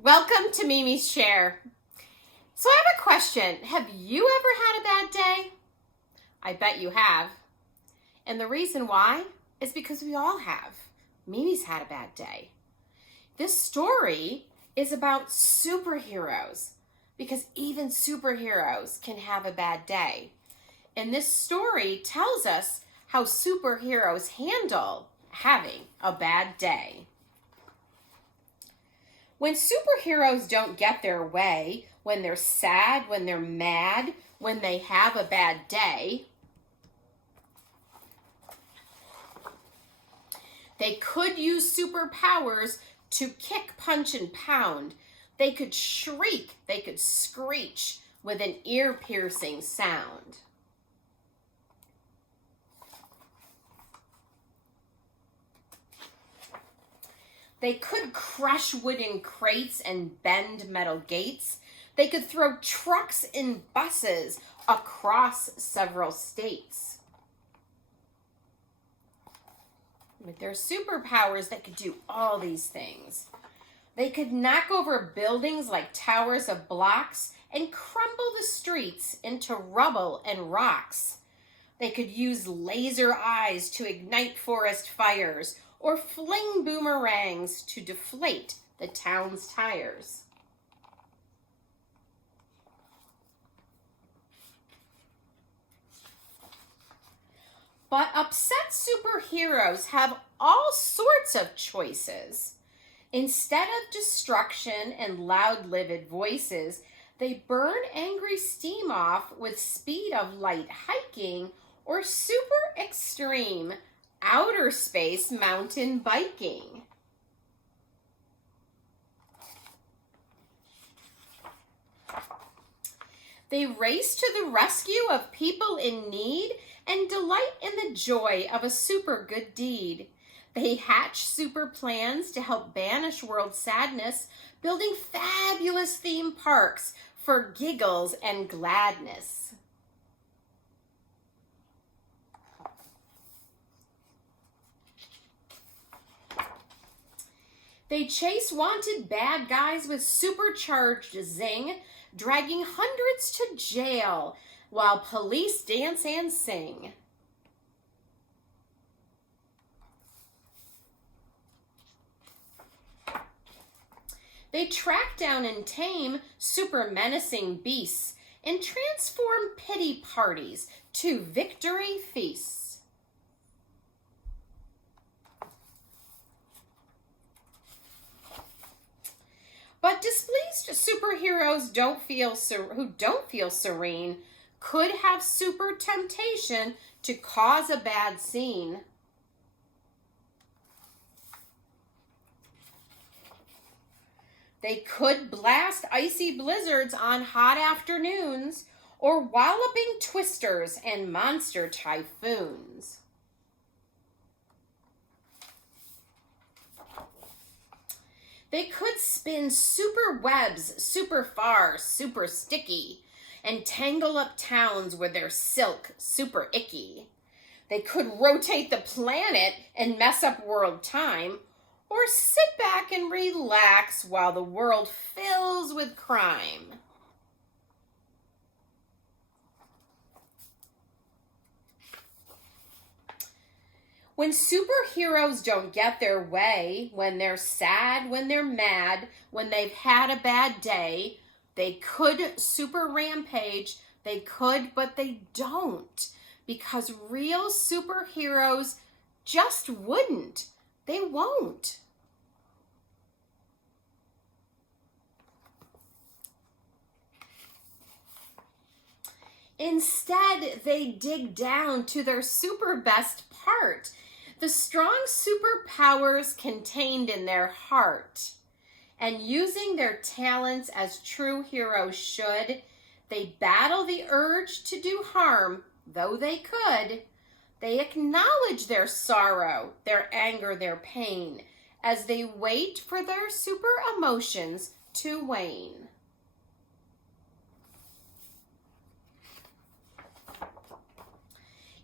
Welcome to Mimi's Chair. So I have a question. Have you ever had a bad day? I bet you have. And the reason why is because we all have. Mimi's had a bad day. This story is about superheroes because even superheroes can have a bad day. And this story tells us how superheroes handle having a bad day. When superheroes don't get their way, when they're sad, when they're mad, when they have a bad day, they could use superpowers to kick, punch, and pound. They could shriek, they could screech with an ear-piercing sound. They could crush wooden crates and bend metal gates. They could throw trucks and buses across several states. With their superpowers, they could do all these things. They could knock over buildings like towers of blocks and crumble the streets into rubble and rocks. They could use laser eyes to ignite forest fires or fling boomerangs to deflate the town's tires. But upset superheroes have all sorts of choices. Instead of destruction and loud, livid voices, they burn angry steam off with speed of light hiking or super extreme outer space mountain biking. They race to the rescue of people in need and delight in the joy of a super good deed. They hatch super plans to help banish world sadness, building fabulous theme parks for giggles and gladness. They chase wanted bad guys with supercharged zing, dragging hundreds to jail while police dance and sing. They track down and tame super menacing beasts and transform pity parties to victory feasts. But displeased superheroes who don't feel serene could have super temptation to cause a bad scene. They could blast icy blizzards on hot afternoons or walloping twisters and monster typhoons. They could spin super webs super far, super sticky, and tangle up towns with their silk super icky. They could rotate the planet and mess up world time, or sit back and relax while the world fills with crime. When superheroes don't get their way, when they're sad, when they're mad, when they've had a bad day, they could super rampage. They could, but they don't. Because real superheroes just wouldn't. They won't. Instead, they dig down to their super best part, the strong superpowers contained in their heart. And using their talents as true heroes should, they battle the urge to do harm, though they could. They acknowledge their sorrow, their anger, their pain, as they wait for their super emotions to wane.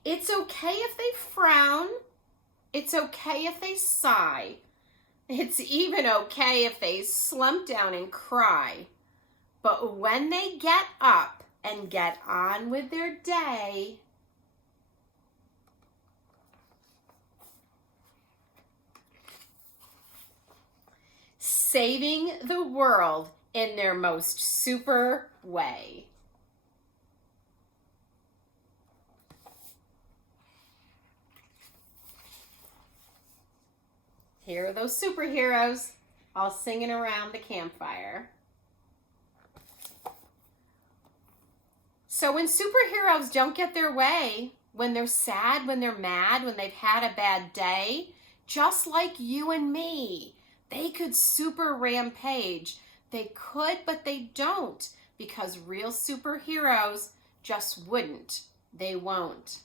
It's okay if they frown. It's okay if they sigh. It's even okay if they slump down and cry. But when they get up and get on with their day, saving the world in their most super way. Here are those superheroes all singing around the campfire. So when superheroes don't get their way, when they're sad, when they're mad, when they've had a bad day, just like you and me, they could super rampage. They could, but they don't, because real superheroes just wouldn't. They won't.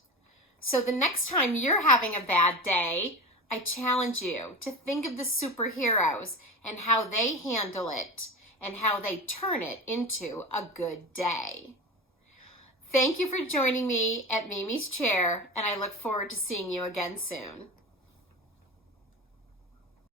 So the next time you're having a bad day, I challenge you to think of the superheroes and how they handle it and how they turn it into a good day. Thank you for joining me at Mimi's Chair, and I look forward to seeing you again soon.